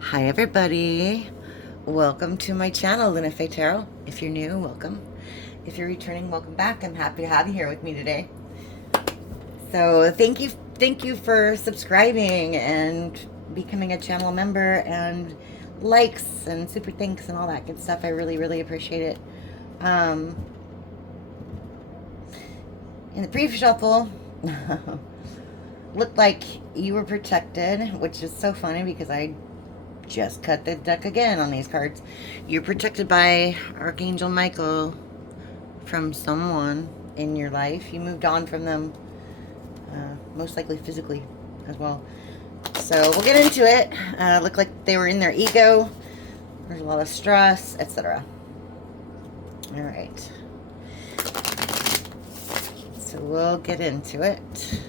Hi everybody, welcome to my channel, LunaFae Tarot. If you're new, welcome. If you're returning, welcome back. I'm happy to have you here with me today. So thank you for subscribing and becoming a channel member and likes and super thanks and all that good stuff. I really appreciate it. In the pre-shuffle, looked like you were protected, which is so funny because I just cut the deck again on these cards. You're protected by Archangel Michael from someone in your life. You moved on from them, most likely physically as well. So we'll get into it. Looked like they were in their ego. There's a lot of stress, etc. All right. So we'll get into it.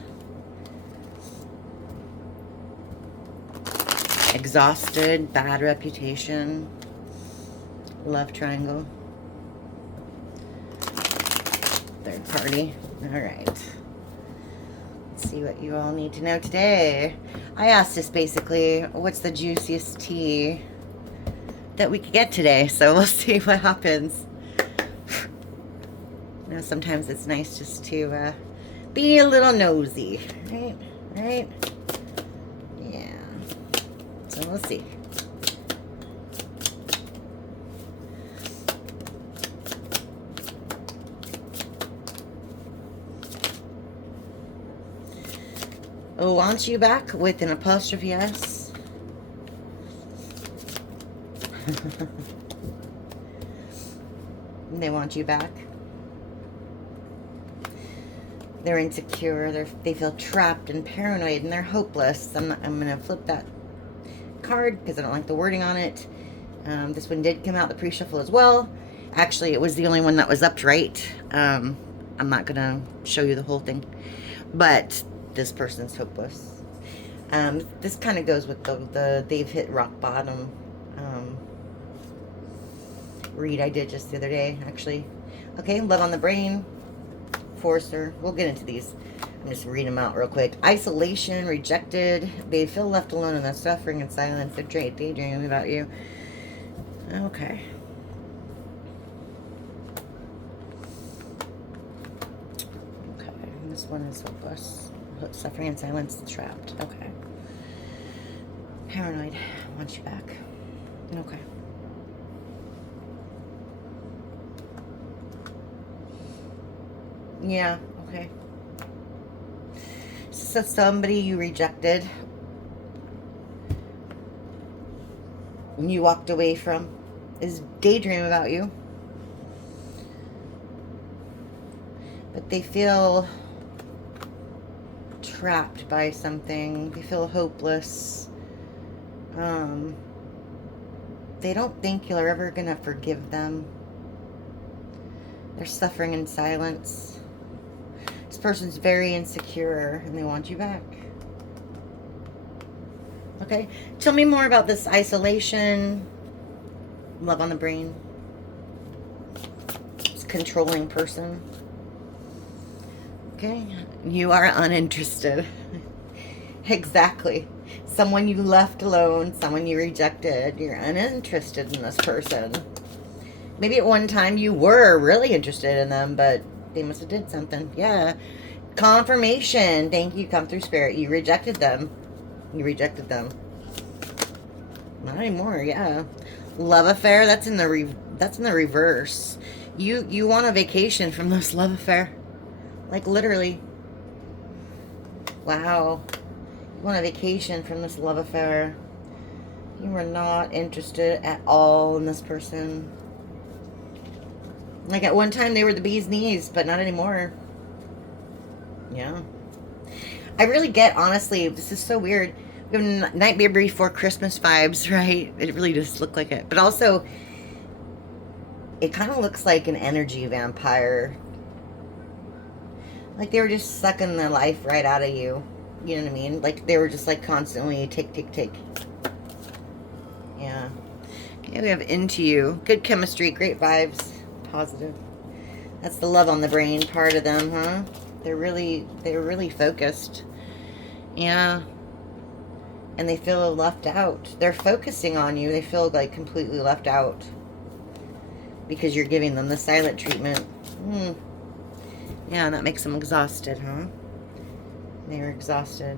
Exhausted, bad reputation, love triangle, third party. All right. Let's see what you all need to know today. I asked this basically, what's the juiciest tea that we could get today? So we'll see what happens. You know, sometimes it's nice just to be a little nosy, right? Right? Yeah. So we'll see. Oh, want you back with an apostrophe S. They want you back. They're insecure. They feel trapped and paranoid, and they're hopeless. I'm going to flip that card because I don't like the wording on it. This one did come out the pre-shuffle as well. Actually, it was the only one that was upright. I'm not going to show you the whole thing, but this person's hopeless. This kind of goes with the they've hit rock bottom read I did just the other day, actually. Okay, love on the brain, forcer. We'll get into these. I'm just reading them out real quick. Isolation, rejected. They feel left alone in the suffering and silence. They're daydreaming about you. Okay. Okay, this one is hopeless. Suffering and silence, trapped. Okay. Paranoid. Want you back. Okay. Yeah, okay. So somebody you rejected, you walked away from, is daydream about you. But they feel trapped by something. They feel hopeless. They don't think you're ever going to forgive them. They're suffering in silence. This person's very insecure and they want you back. Okay, tell me more about this isolation, love on the brain, this controlling person. Okay, you are uninterested. Exactly. Someone you left alone, someone you rejected. You're uninterested in this person. Maybe at one time you were really interested in them, but they must have did something. Yeah. Confirmation. Thank you, come through spirit. You rejected them. You rejected them. Not anymore. Yeah. Love affair. That's in the reverse. You want a vacation from this love affair, like literally. Wow. You want a vacation from this love affair. You were not interested at all in this person. Like at one time they were the bee's knees, but not anymore. Yeah. I really get, honestly, this is so weird. We have Nightmare Before Christmas vibes, right? It really just looked like it. But also, it kind of looks like an energy vampire. Like they were just sucking the life right out of you. You know what I mean? Like they were just like constantly take. Yeah. Okay, we have into you. Good chemistry, great vibes, positive. That's the love on the brain part of them, huh? They're really focused. Yeah. And they feel left out. They're focusing on you. They feel like completely left out because you're giving them the silent treatment. Yeah, that makes them exhausted, huh? They're exhausted.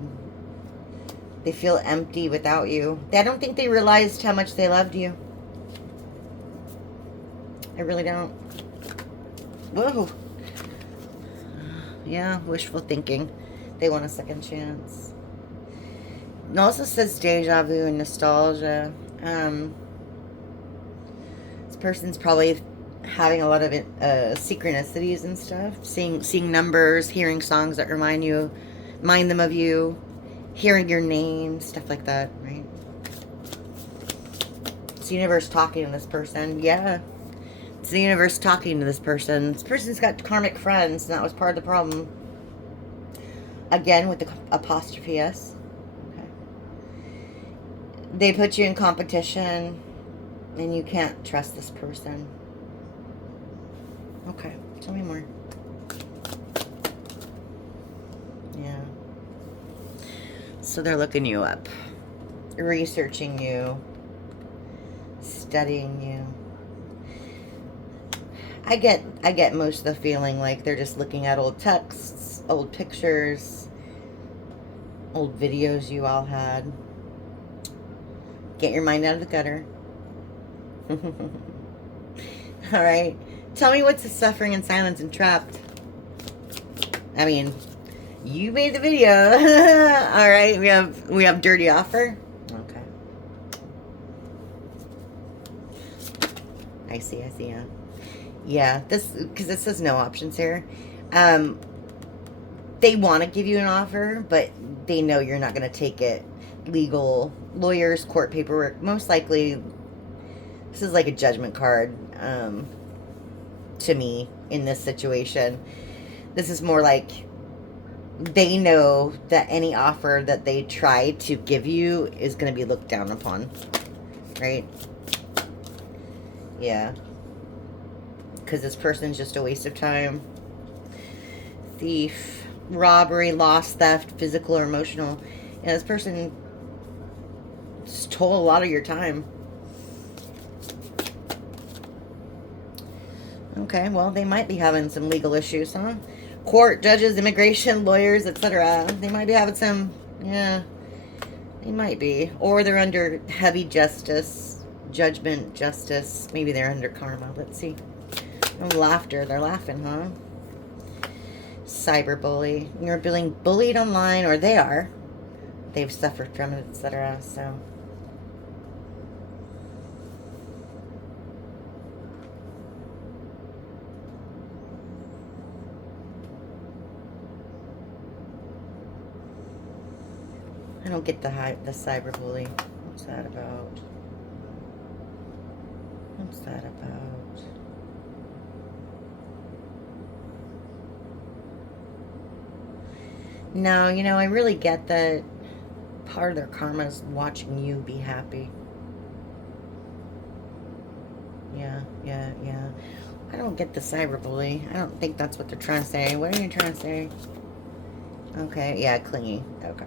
They feel empty without you. I don't think they realized how much they loved you. I really don't. Whoa. Yeah, wishful thinking. They want a second chance. It also says deja vu and nostalgia. This person's probably having a lot of synchronicities and stuff. Seeing numbers, hearing songs that remind them of you, hearing your name, stuff like that, right? It's the universe talking to this person. Yeah. It's the universe talking to this person. This person's got karmic friends, and that was part of the problem. Again, with the apostrophe S. Okay. They put you in competition, and you can't trust this person. Okay, tell me more. Yeah. So they're looking you up, researching you, studying you. I get most of the feeling like they're just looking at old texts, old pictures, old videos you all had. Get your mind out of the gutter. All right. Tell me what's the suffering in silence and trapped. I mean, you made the video. All right. We have dirty offer. Okay. I see. Yeah. Yeah, because this says no options here. They want to give you an offer, but they know you're not going to take it. Legal, lawyers, court paperwork. Most likely, this is like a judgment card to me in this situation. This is more like they know that any offer that they try to give you is going to be looked down upon. Right? Yeah. Because this person's just a waste of time. Thief, robbery, loss, theft, physical or emotional. And this person stole a lot of your time. Okay, well, they might be having some legal issues, huh? Court, judges, immigration, lawyers, etc. They might be having some, yeah, they might be. Or they're under heavy judgment, justice. Maybe they're under karma. Let's see. Oh, laughter. They're laughing, huh? Cyberbully. You're being bullied online, or they are. They've suffered from it, etc. So. I don't get the cyberbully. What's that about? What's that about? No, I really get that part of their karma is watching you be happy. Yeah. I don't get the cyberbully. I don't think that's what they're trying to say. What are you trying to say? Okay, yeah, clingy. Okay.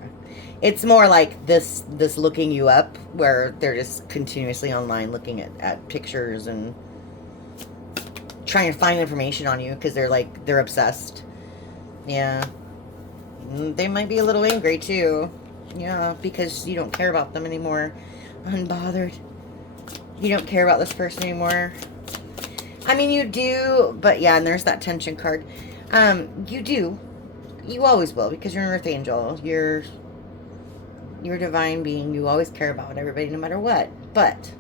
It's more like this looking you up, where they're just continuously online looking at pictures and trying to find information on you because they're obsessed. Yeah. They might be a little angry too. Yeah, because you don't care about them anymore. Unbothered. You don't care about this person anymore. I mean, you do, but yeah, and there's that tension card. You do. You always will, because you're an earth angel. You're a divine being. You always care about everybody no matter what. But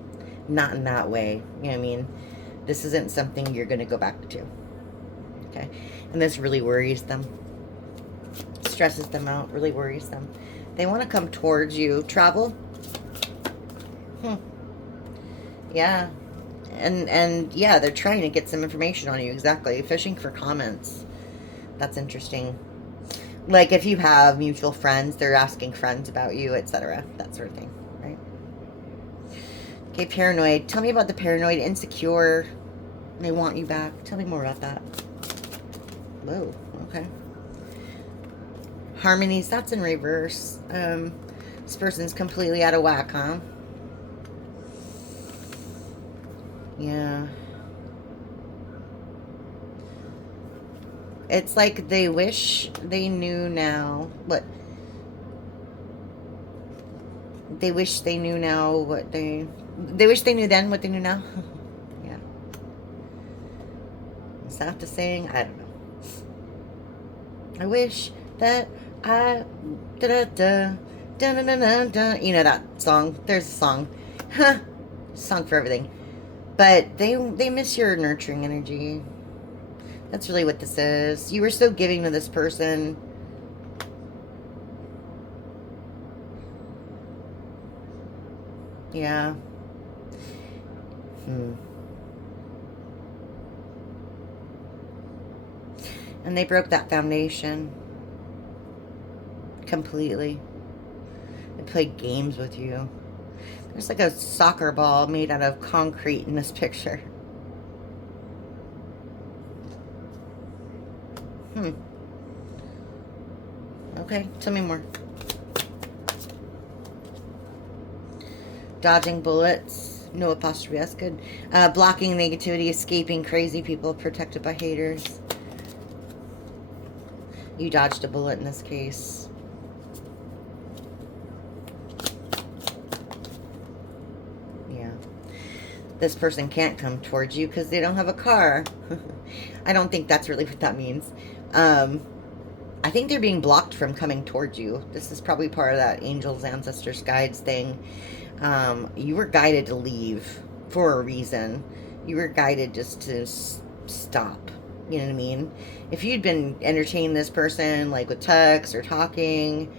not in that way. You know what I mean? This isn't something you're going to go back to. Okay? And this really worries them. Stresses them out. Really worries them. They want to come towards you. Travel? Yeah. And yeah, they're trying to get some information on you. Exactly. Fishing for comments. That's interesting. Like if you have mutual friends, they're asking friends about you, etc. That sort of thing, right? Okay, paranoid. Tell me about the paranoid, insecure. They want you back. Tell me more about that. Whoa, okay. Harmonies, that's in reverse. This person's completely out of whack, huh? Yeah. It's like they wish they knew now. What? They wish they knew now what they... They wish they knew then what they knew now. Yeah. Is that the saying? I don't know. I wish that I... Da-da-da. Da-da-da-da-da. You know that song. There's a song. Huh. Song for everything. But they miss your nurturing energy. That's really what this is. You were so giving to this person. Yeah. And they broke that foundation. Completely. They played games with you. There's like a soccer ball made out of concrete in this picture. Okay, tell me more. Dodging bullets. No apostrophe, that's good. Blocking negativity, escaping crazy people, protected by haters. You dodged a bullet in this case. Yeah. This person can't come towards you because they don't have a car. I don't think that's really what that means. I think they're being blocked from coming towards you. This is probably part of that angels, ancestors, guides thing. You were guided to leave for a reason. You were guided just to stop. You know what I mean? If you'd been entertaining this person, like with texts or talking,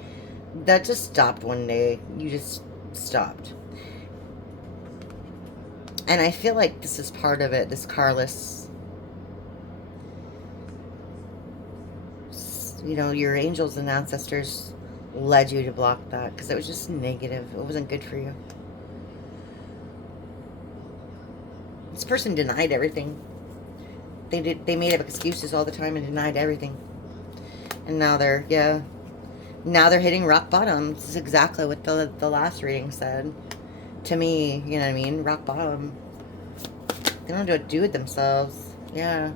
that just stopped one day. You just stopped. And I feel like this is part of it, this carless. You know, your angels and ancestors led you to block that because it was just negative. It wasn't good for you. This person denied everything. They made up excuses all the time and denied everything. And now they're, yeah. Now they're hitting rock bottom. This is exactly what the last reading said. To me, you know what I mean? Rock bottom. They don't know what to do with themselves. Yeah.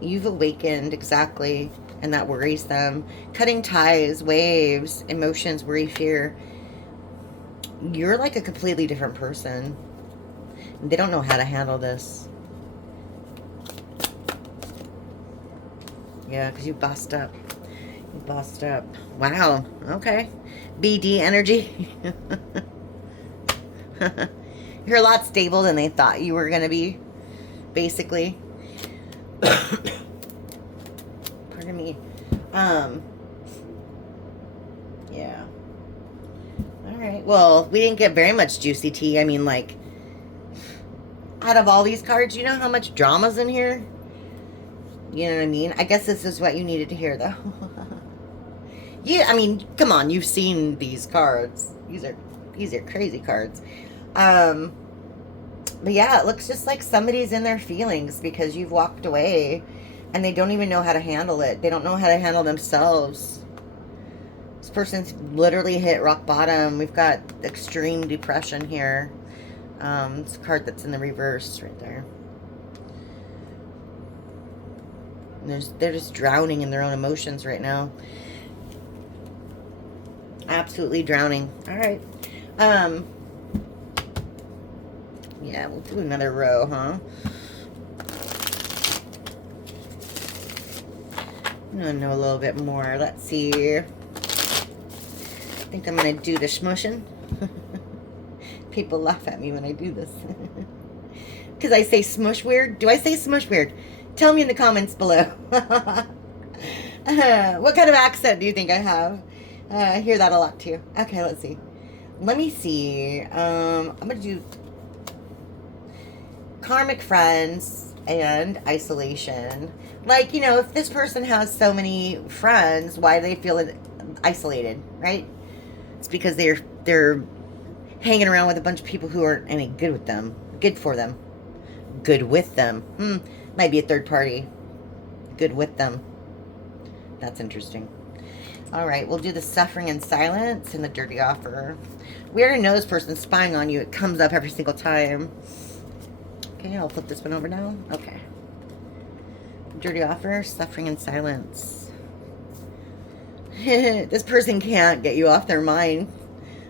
You've awakened, exactly. And that worries them. Cutting ties, waves, emotions, worry, fear. You're like a completely different person. They don't know how to handle this. Yeah, because you bossed up. You bossed up. Wow. Okay. BD energy. You're a lot stable than they thought you were going to be. Basically. Pardon me. Yeah. Alright. Well, we didn't get very much juicy tea. I mean, like, out of all these cards, you know how much drama's in here? You know what I mean? I guess this is what you needed to hear, though. Yeah, I mean, come on, you've seen these cards. These are crazy cards. But yeah, it looks just like somebody's in their feelings because you've walked away and they don't even know how to handle it. They don't know how to handle themselves. This person's literally hit rock bottom. We've got extreme depression here. It's a card that's in the reverse right there. They're just drowning in their own emotions right now. Absolutely drowning. All right. Yeah, we'll do another row, huh? I'm gonna know a little bit more. Let's see. I think I'm gonna do the smushing. People laugh at me when I do this. Because I say smush weird. Do I say smush weird? Tell me in the comments below. What kind of accent do you think I have? I hear that a lot too. Okay, let's see. Let me see. I'm going to do karmic friends and isolation. Like, you know, if this person has so many friends, why do they feel isolated, right? It's because they're hanging around with a bunch of people who aren't any good with them. Good for them. Good with them. Might be a third party. Good with them. That's interesting. All right, we'll do the suffering in silence and the dirty offer. We already know this person's spying on you. It comes up every single time. Okay, I'll flip this one over now. Okay. Dirty offer, suffering in silence. This person can't get you off their mind.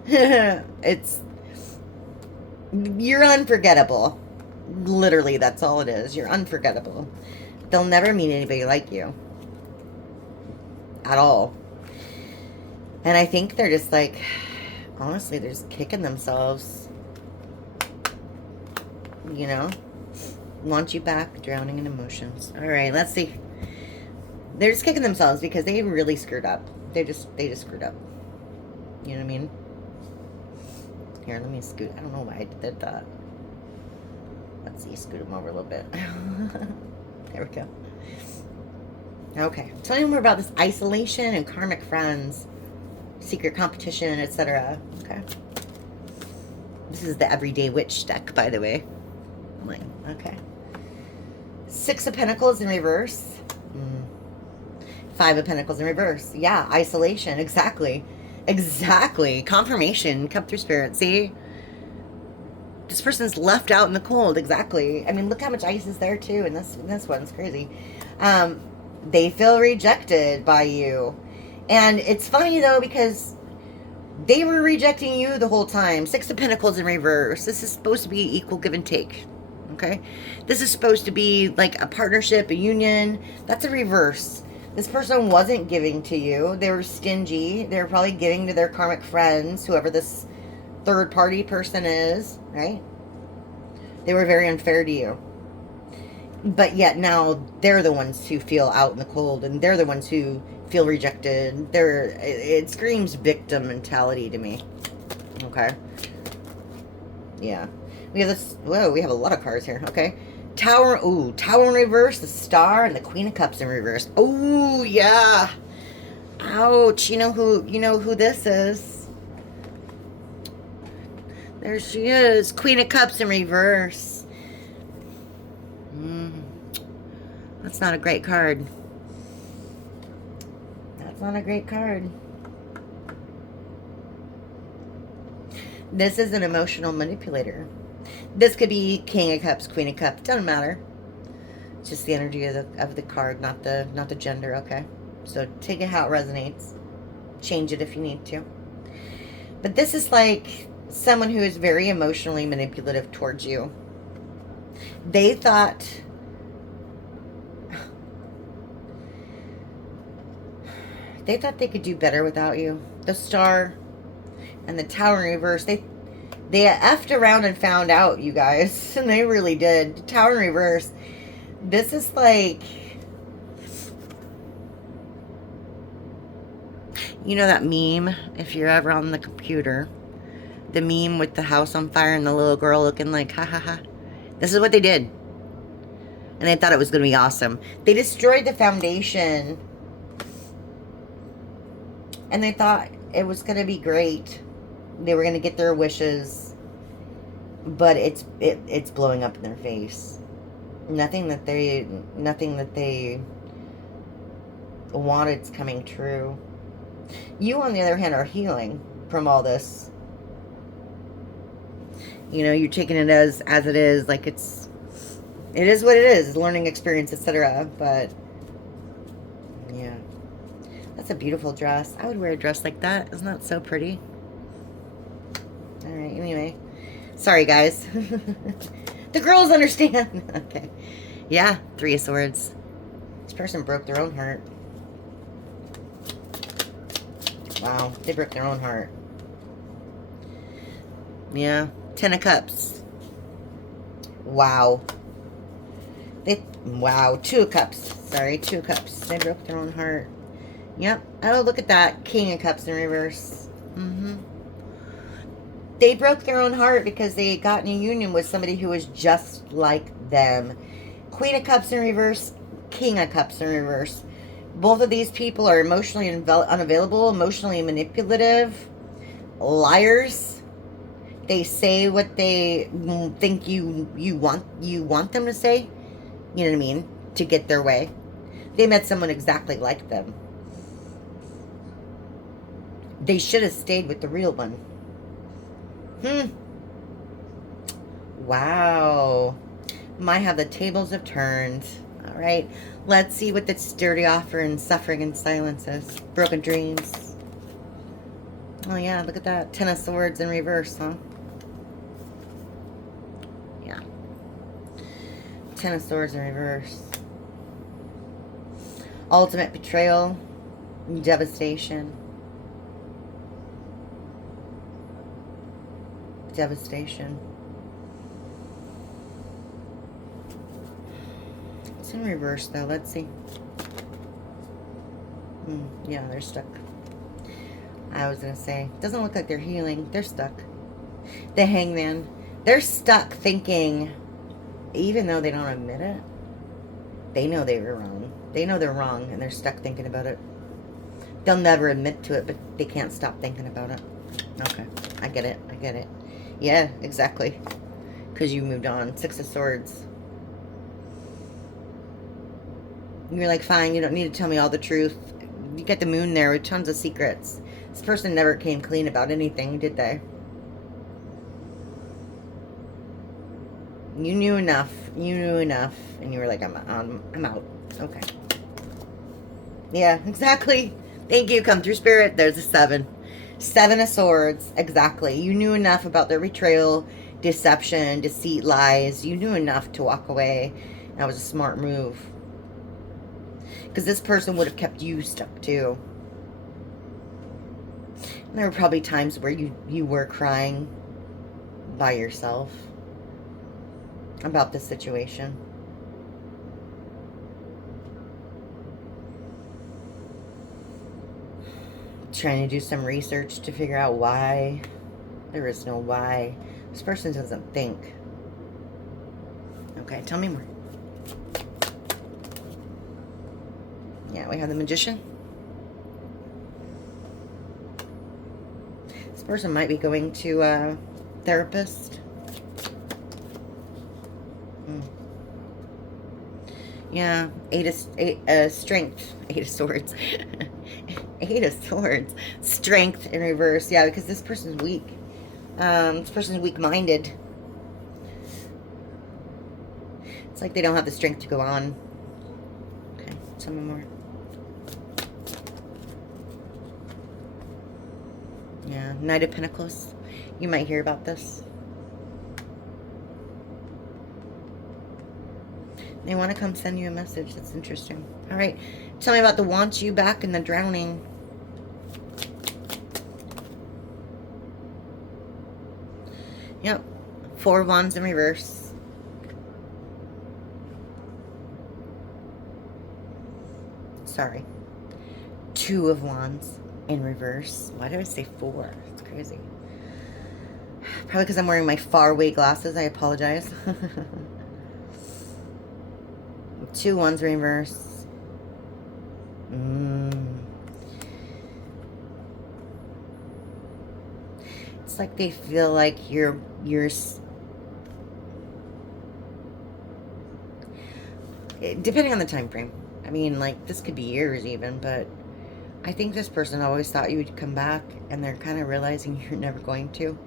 You're unforgettable. Literally, that's all it is. You're unforgettable. They'll never meet anybody like you. At all. And I think they're just like, honestly, they're just kicking themselves. You know? Want you back, drowning in emotions. All right, let's see. They're just kicking themselves because they really screwed up. They just screwed up. You know what I mean? Here, let me scoot. I don't know why I did that. Let's see, scoot them over a little bit. There we go. Okay, tell me more about this isolation and karmic friends, secret competition, etc. Okay. This is the Everyday Witch deck, by the way. Okay. Six of Pentacles in reverse. Five of Pentacles in reverse. Yeah, isolation. Exactly. Exactly. Confirmation. Come through, Spirit. See? This person's left out in the cold. Exactly. I mean, look how much ice is there, too. And this one's crazy. They feel rejected by you. And it's funny, though, because they were rejecting you the whole time. Six of Pentacles in reverse. This is supposed to be equal give and take. Okay? This is supposed to be like a partnership, a union. That's a reverse. This person wasn't giving to you. They were stingy. They were probably giving to their karmic friends, whoever this third party person is, right? They were very unfair to you. But yet now they're the ones who feel out in the cold, and they're the ones who feel rejected. It screams victim mentality to me. Okay? Yeah. We have this, whoa, we have a lot of cards here. Okay. Tower, ooh, Tower in reverse, the Star, and the Queen of Cups in reverse. Oh, yeah. Ouch. You know who this is. There she is. Queen of Cups in reverse. That's not a great card. That's not a great card. This is an emotional manipulator. This could be King of Cups, Queen of Cups. Doesn't matter. It's just the energy of the card, not the gender. Okay, so take it how it resonates. Change it if you need to. But this is like someone who is very emotionally manipulative towards you. They thought they could do better without you. The Star and the Tower in reverse. They effed around and found out, you guys. And they really did. Tower in reverse. This is like, you know that meme, if you're ever on the computer, the meme with the house on fire and the little girl looking like, ha ha ha. This is what they did. And they thought it was going to be awesome. They destroyed the foundation. And they thought it was going to be great. They were going to get their wishes. But it's blowing up in their face. Nothing that they wanted's coming true. You, on the other hand, are healing from all this. You know, you're taking it as it is, like it is what it is, learning experience, etc. But yeah, that's a beautiful dress. I would wear a dress like that. Isn't that so pretty? All right. Anyway, sorry guys. The girls understand. Okay. Yeah, Three of Swords. This person broke their own heart. Wow, they broke their own heart. Yeah. Ten of Cups. Wow. Wow. Two of Cups. Sorry, Two of Cups. They broke their own heart. Yep. Oh, look at that. King of Cups in reverse. They broke their own heart because they got in a union with somebody who was just like them. Queen of Cups in reverse. King of Cups in reverse. Both of these people are emotionally unavailable, emotionally manipulative, liars. They say what they think you want them to say. You know what I mean? To get their way. They met someone exactly like them. They should have stayed with the real one. Wow. Might have the tables have turned. All right. Let's see what this dirty offer and suffering and silence is. Broken dreams. Oh, yeah. Look at that. 10 of Swords in reverse, huh? Yeah. 10 of Swords in reverse. Ultimate betrayal. Devastation. Devastation. It's in reverse, though. Let's see. Yeah, they're stuck. I was going to say, doesn't look like they're healing. They're stuck. The Hangman. They're stuck thinking, even though they don't admit it, they know they were wrong. They know they're wrong, and they're stuck thinking about it. They'll never admit to it, but they can't stop thinking about it. Okay, I get it. I get it. Yeah, exactly. Because you moved on. 6 of Swords. You're like, fine, you don't need to tell me all the truth. You get the Moon there with tons of secrets. This person never came clean about anything, did they? You knew enough. You knew enough. And you were like, I'm out. Okay. Yeah, exactly. Thank you. Come through, Spirit. There's a 7. 7 of Swords. Exactly. You knew enough about their betrayal, deception, deceit, lies. You knew enough to walk away. That was a smart move. Because this person would have kept you stuck too. And there were probably times where you were crying by yourself about the situation. Trying to do some research to figure out why. There is no why. This person doesn't think. Okay, tell me more. Yeah, we have the Magician. This person might be going to a therapist. Yeah, 8 of Strength. 8 of Swords. 8 of Swords. Strength in reverse. Yeah, because this person's weak. This person's weak-minded. It's like they don't have the strength to go on. Okay, tell me more. Yeah, Knight of Pentacles. You might hear about this. They want to come send you a message. That's interesting. All right. Tell me about the want you back and the drowning. Yep. 4 of Wands in reverse. Sorry. 2 of Wands in reverse. Why did I say 4? It's crazy. Probably because I'm wearing my far away glasses. I apologize. 2 Wands reverse. It's like they feel like you're depending on the time frame. I mean, like, this could be years even, but I think this person always thought you would come back, and they're kind of realizing you're never going to.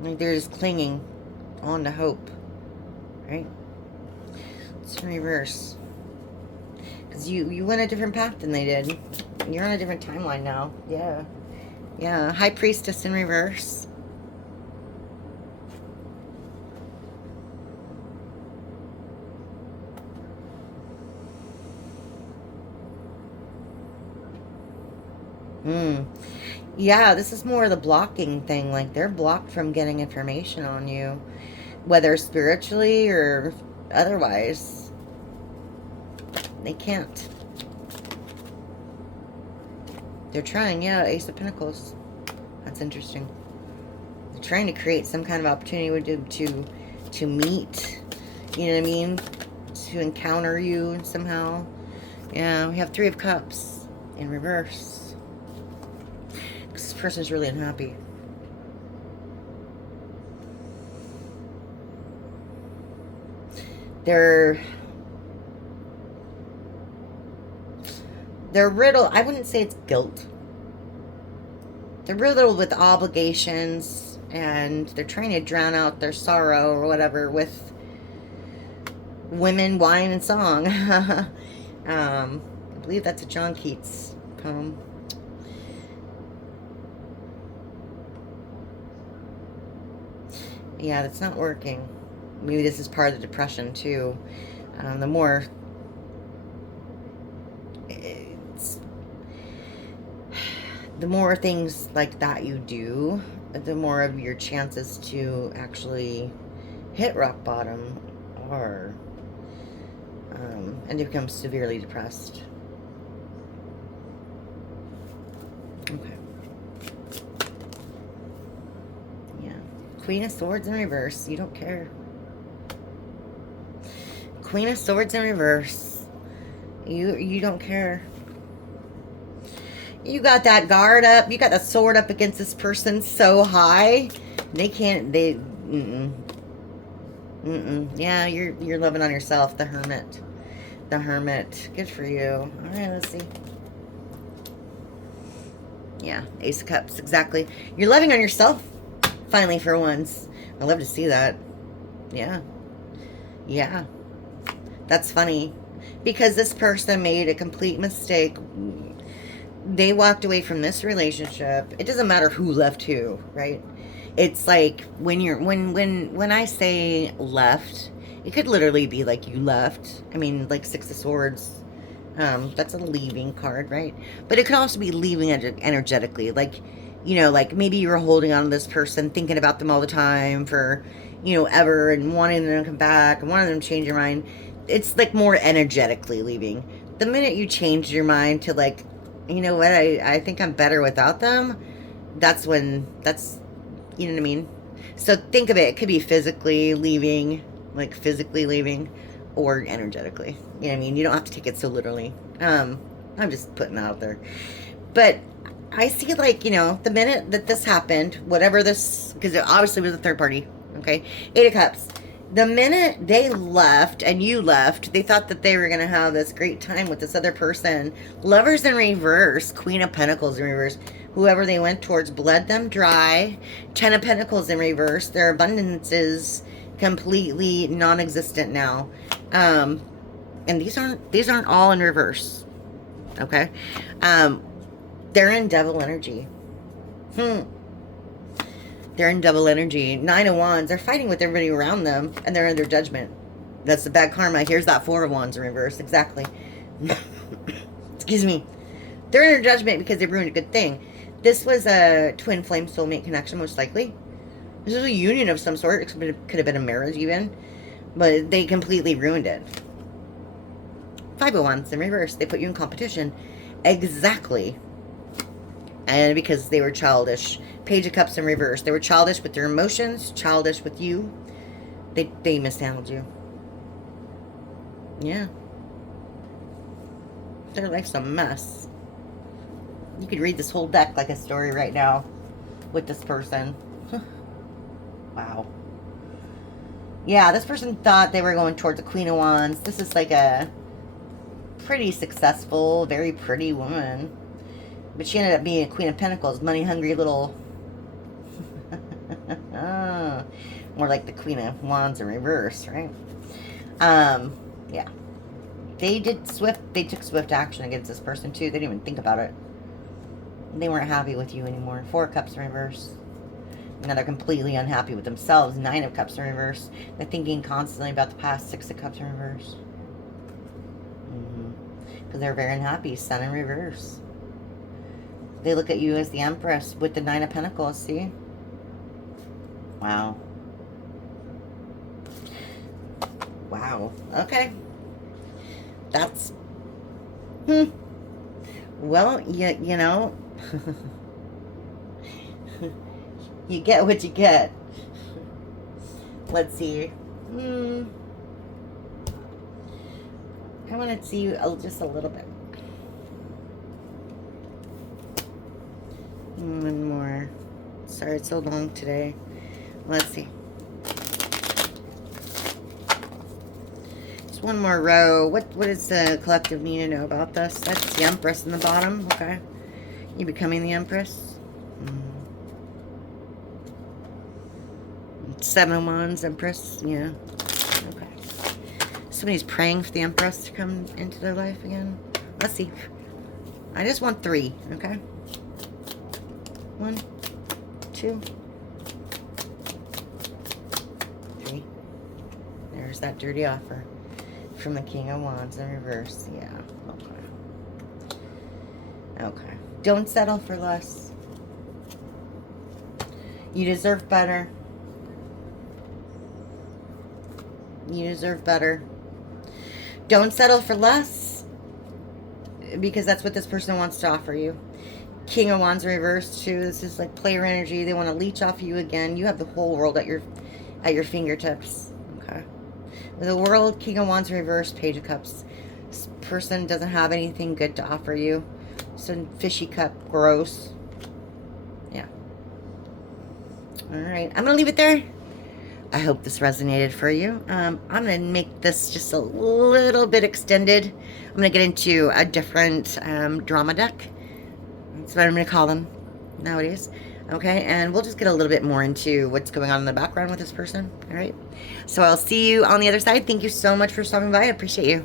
Like, they're just clinging on to hope, right? It's in reverse. Because you went a different path than they did. You're on a different timeline now. Yeah. Yeah. High Priestess in reverse. Yeah, this is more of the blocking thing. Like, they're blocked from getting information on you. Whether spiritually or otherwise. They can't. They're trying, yeah, Ace of Pentacles. That's interesting. They're trying to create some kind of opportunity to meet. You know what I mean? To encounter you somehow. Yeah, we have 3 of Cups in reverse. This person's really unhappy. They're They're riddled. I wouldn't say it's guilt. They're riddled with obligations, and they're trying to drown out their sorrow or whatever with women, wine, and song. I believe that's a John Keats poem. Yeah, that's not working. Maybe this is part of the depression too. The more things like that you do, the more of your chances to actually hit rock bottom are, and to become severely depressed. Okay. Yeah. Queen of Swords in reverse. You don't care. Queen of Swords in reverse. You don't care. You got that guard up. You got the sword up against this person so high. They can't. Yeah, you're living on yourself. The Hermit. The Hermit. Good for you. All right, let's see. Yeah, Ace of Cups. Exactly. You're living on yourself. Finally, for once. I love to see that. Yeah. Yeah. That's funny. Because this person made a complete mistake. They walked away from this relationship. It doesn't matter who left who, right? It's like when I say left, it could literally be like you left. I mean, like Six of Swords. That's a leaving card, right? But it could also be leaving energetically. Like, you know, like maybe you were holding on to this person, thinking about them all the time for, you know, ever, and wanting them to come back and wanting them to change your mind. It's like more energetically leaving. The minute you change your mind to like, you know what, I think I'm better without them, that's when, you know what I mean? So think of it. It could be physically leaving, like physically leaving, or energetically. You know what I mean? You don't have to take it so literally. I'm just putting that out there. But I see, like, you know, the minute that this happened, whatever this, because it obviously was a third party, okay? Eight of Cups. The minute they left and you left, they thought that they were going to have this great time with this other person. Lovers in reverse, Queen of Pentacles in reverse. Whoever they went towards bled them dry. 10 of Pentacles in reverse. Their abundance is completely non-existent now. And these aren't all in reverse. Okay? They're in devil energy. They're in double energy. 9 of Wands. They're fighting with everybody around them, and they're under judgment. That's the bad karma. Here's that 4 of Wands in reverse. Exactly. Excuse me. They're under judgment because they ruined a good thing. This was a twin flame soulmate connection, most likely. This is a union of some sort. It could have been a marriage even. But they completely ruined it. 5 of Wands in reverse. They put you in competition. Exactly. And because they were childish. Page of Cups in reverse. They were childish with their emotions, childish with you. They mishandled you. Yeah. Their life's a mess. You could read this whole deck like a story right now with this person. Wow. Yeah, this person thought they were going towards the Queen of Wands. This is like a pretty successful, very pretty woman. But she ended up being a Queen of Pentacles, money-hungry little... more like the Queen of Wands in reverse, right? Yeah. They took swift action against this person, too. They didn't even think about it. They weren't happy with you anymore. 4 of Cups in reverse. Now they're completely unhappy with themselves. 9 of Cups in reverse. They're thinking constantly about the past. 6 of Cups in reverse. Because they're very unhappy. Sun in reverse. They look at you as the Empress with the 9 of Pentacles, see? Wow. Wow. Okay. That's... Well, you know... you get what you get. Let's see. I want to see you just a little bit. One more. Sorry it's so long today. Let's see. Just one more row. What does the collective need to know about this? That's the Empress in the bottom. Okay. You becoming the Empress? Seven of Wands, Empress. Yeah. Okay. Somebody's praying for the Empress to come into their life again. Let's see. I just want 3. Okay. 1, 2, 3. There's that dirty offer from the King of Wands in reverse. Yeah. Okay. Okay. Don't settle for less. You deserve better. You deserve better. Don't settle for less, because that's what this person wants to offer you. King of Wands reversed too. This is like player energy. They want to leech off you again. You have the whole world at your fingertips. Okay. The World, King of Wands reversed, Page of Cups. This person doesn't have anything good to offer you. So fishy cup, gross. Yeah. All right. I'm gonna leave it there. I hope this resonated for you. I'm going to make this just a little bit extended. I'm going to get into a different drama deck. That's what I'm going to call them nowadays. Okay, and we'll just get a little bit more into what's going on in the background with this person. All right, so I'll see you on the other side. Thank you so much for stopping by. I appreciate you.